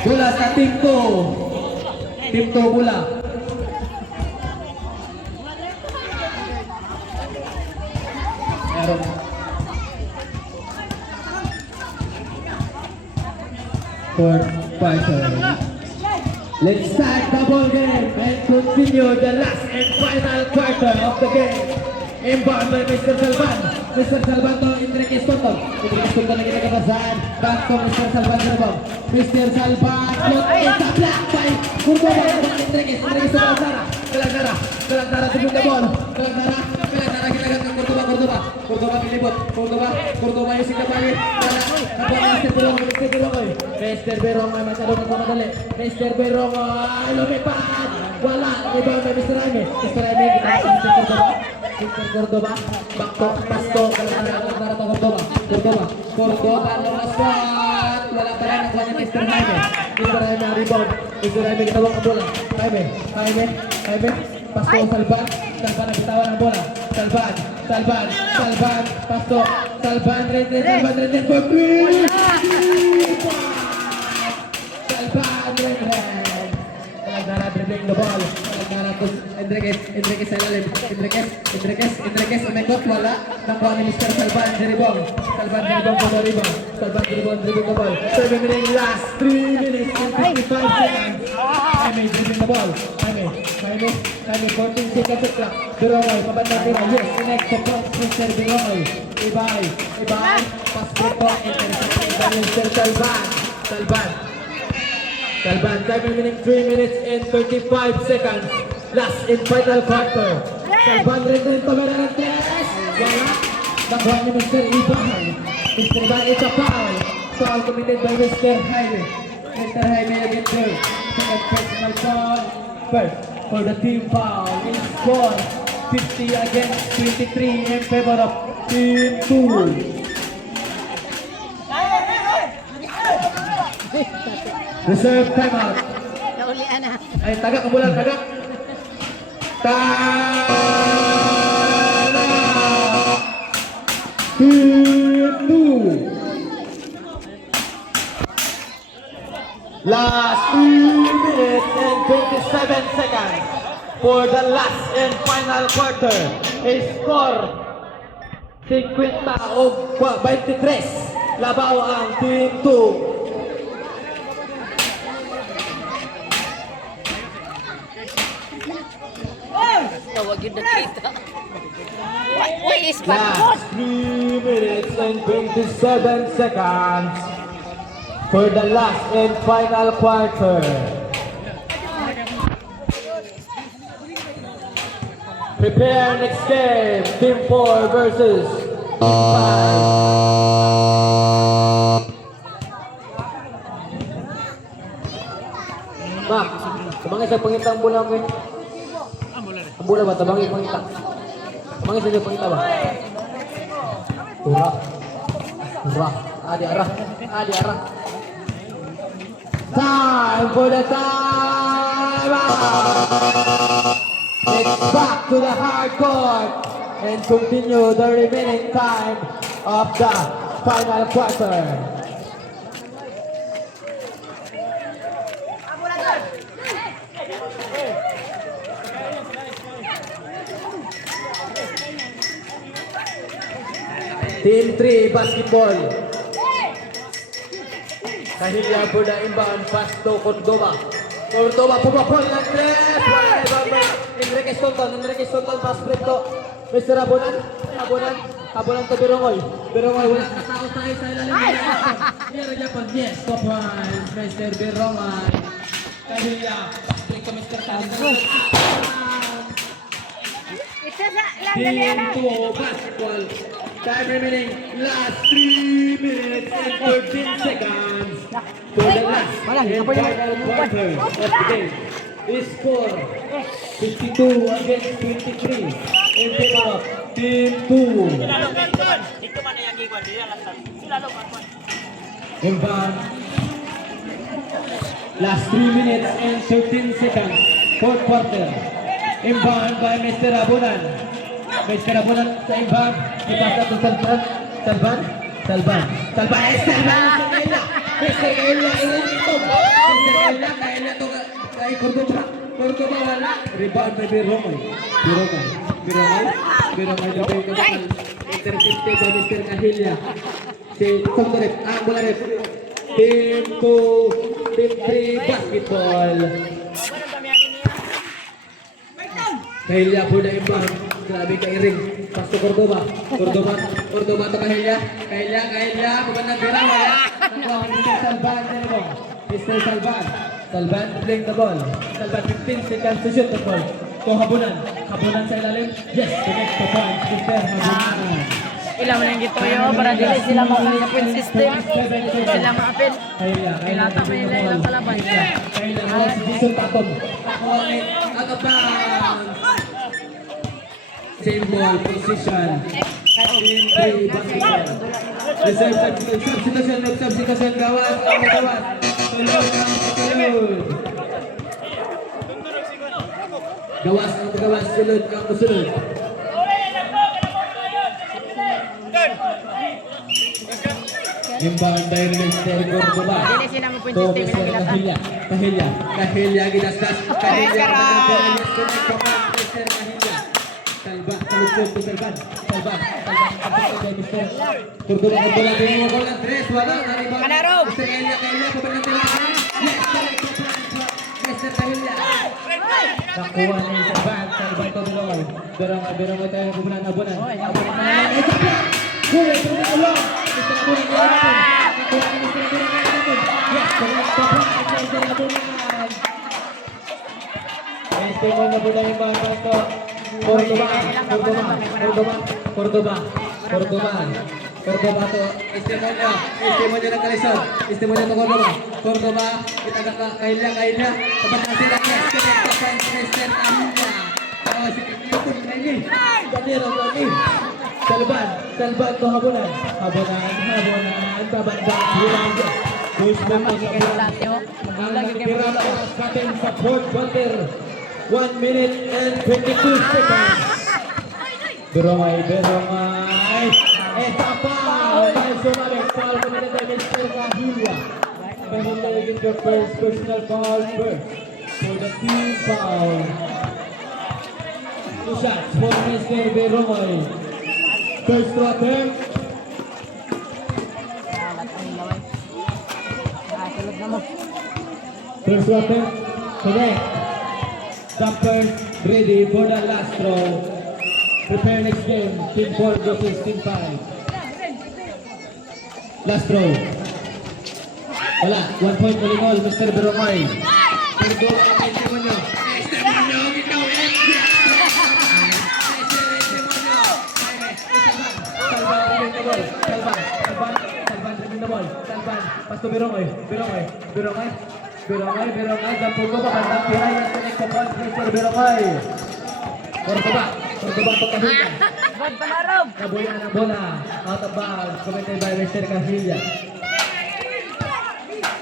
Bola sa Team 2. Team 2 bola. Meron. Fourth quarter. Let's start the ball game and continue the last and final quarter of the game. Inbound by Mr. Salvan. Mr. Salvan to Enriquez Tontol. Enriquez Tontol na kinakabasahan. Back to Mr. Salvan Salvan. Mr. Salvan. It's a block by Cordova. Enriquez. Enriquez to Kalandara. Kalandara. Kalandara to the ball. Kalandara. Kalandara kinagat ng Cordova. Cordova. Cordova pilibot. Cordova. Cordova yung sikapagin. Mr. Berongoy. Mr. Berongoy. Mr. Berongoy. Masyado nagmamadali. Mr. Berongoy. Lumipad. Wala. Rebound by Mr. Jaime. Mr. Jaime. Mr. Cordova. Mr. Cordova, bakto, pasto, Kalandara to Cordova. Cordova. Cordova lumasat. Wala pa rin nakuha ni Mr. Jaime. Mr. Jaime ang rebound. Mr. Jaime gitawang ang bola. Jaime. Pasto, Salvan. Salvan ang bitawan ang bola. Salvan. Pasto. Salvan, red, for three. Salvan, red. Kalandara dribbling the ball. Kalandara to Enriquez sa ilalim. Enriquez, umekot, wala. Nakuha ni Mr. Salvan, diribong. Salvan dribbling the ball. Serving last 3 minutes and 55 seconds. Jaime dribbling the ball. Jaime, 14 seconds of clock. Berongoy, pabanda tira. Yes, connect the post, Mr. Berongoy. Ibay. Pass break po. Intercepting by Mr. Salvan, time remaining 3 minutes and 35 seconds. Last and final quarter. Salvan rin to meron ng tres. Wala. Nakuha ni Mr. Ibay. Mr. Ibay, it's a foul. Foul committed by Mr. Jaime. Mr. Jaime again third. Second personal foul. First for the team foul. In score 50 against 23 in favor of Team 2. Reserve timeout. Naulian na. Ay, tagak ang bulan, tagak. Team 2. Last 3 minutes and 27 seconds for the last and final quarter. A score 50 o 23. Labaw ang Team 2. Tawag yun nakita. Why is Last 3 minutes and 27 seconds for the last and final quarter. Prepare next game. Team 4 versus Team 5. Mak, sabangin sa pangitang bulang eh. Ang bola ba? Tabangin pangita. Tabangin sa inyo pangita ba? Tura. Adi arah. Time for the time out. It's back to the hard court and continue the remaining time of the final quarter. Team 3 basketball. Kahilya for the inbound pass to Cordova. Cordova pumapol ng tres. Enriquez Tontol pass break to Mr. Abonan to Berongoy. Wala kasako tayo sa ilalim. Here Japan, yes, top points, Mr. Berongoy. Kahilya, break to Mr. Tontol. Team 2 basketball. Time remaining last 3 minutes and 14 seconds for the last and final quarter of the game. This score 52 against 23 in favor of Team 2. Inbound. Last 3 minutes and 13 seconds. Fourth quarter. Inbound by Mr. Abonan. Mr. Abonan sa inbound. Ipasa to Salvan. Salvan. Mr. Kaila, ito. Mr. Kaila to kay Cordoba. Cordoba wala. Rebound by Biromoy. Biromoy the big ball. Intercepted by Mr. Kahilya. Si Songorep, Angularep. Team 2, Team 3 basketball. Kahilya po na inbound. Grabe ka iring. Pasto Cordoba. Cordoba to Kahilya. Kahilya. Pagandang bira. Wala. Nakuha ni Mr. Salvan. Mr. Salvan playing the ball. Salvan 15 seconds to shoot the ball. To Habunan sa ilalim. Yes, connect the points. Mr. Habunan. Ilang mo lang dito yun para dili sila makakapin system. Sila maapin. Pinata mo nila ilang kalabay. Kahilya. Wala si Jason Tatom. Out of bounds. Same ball position. Team 3 basketball. Reserve substitution. Gawas. Gawas. Sulod. Inbound by Mr. Cordoba. Dili sila mo To Mr. Kahilya. Ginasdas. Kahilya. Mr. Kahilya. Salva. Talusog to Salvan. Cordoba. Tingin mo ng 3. Wala. Manarog. Mr. Kahilya. Pabalik ng tira. Yes. Mr. Kahilya. Nakuha ni Salvan to Biromoy. Biromoy tayo ng Abunan. Kuya, ito na ulang. Mr. Abunan. Nakuha ni Mr. Abunan. Yes. Mr. Abunan. Testimonyo po na yung mga pasto. Cordoba to Testimonyo ng Kalisod. Testimonyo to Cordoba. Itagak ka Kahilya. Kapag na sila yes. Connect the points Mr. Kahilya. Si Kikito ni Danilo Gani. Salvan to Habunan. Babandang bilang. Push mo po sa bulan. Ang nakitira po natin sa fourth quarter. 1 minute and 22 seconds. Biromoy. Etapa. Dahil sumabing foul committed by Mr. Kahilya. Kahilya, you get your first personal foul first. For the team foul. 2 shots for Mr. Biromoy. First to attempt. Connect. Jumpers ready for the last throw. Prepare next game. Team 4 versus Team 5. Last throw. Wala. 1 point uling all. Mr. Biromoy. Cordoba ang Testimonyo. Bitaw. Salvan. Pasto Biromoy. Jampol ko pa. Bandang behind and connect the point. Mr. Biromoy. Cordoba to Kahilya. Nabuya ng bola. Out of bounds. Committed by Mr. Kahilya.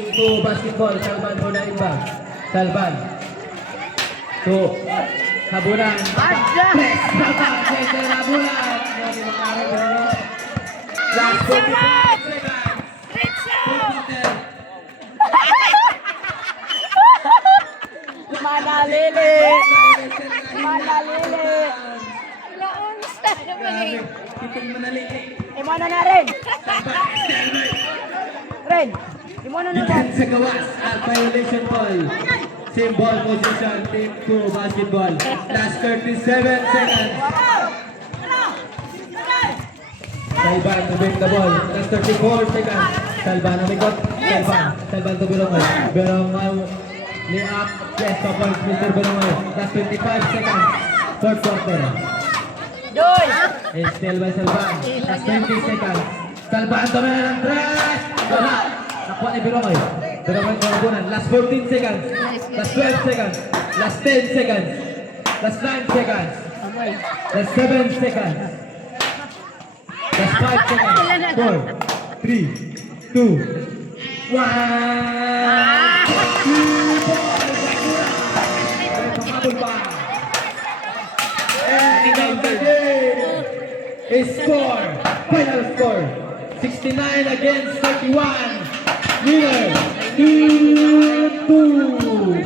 Into basketball. Salvan po na iba. Salvan. To Habunan. Salvan. Center Habunan. Last 45 seconds. Manalili. Pitong manalili. Imono na rin. Imono na rin. Defense sa gawas at violation ball. Same ball position. Team 2 basketball. Last 37 seconds. Salvan to bring the ball. Last 34 seconds. Salvan umikot. Salvan to Biromoy. Lay-up. Yes, to points Mr. Biromoy. Last 25 seconds. Third quarter. It's still by Salvan. Last 20 seconds. Salvan to meron ng 3. Wala. Nakuha ni Biromoy. Biromoy to Habunan. Last 14 seconds. Last 12 seconds. Last 10 seconds. Last 9 seconds. Last 7 seconds. Last 5 seconds. 4, 3, 2, 1. Score, final score, 69 against 31. Winner, Team 2.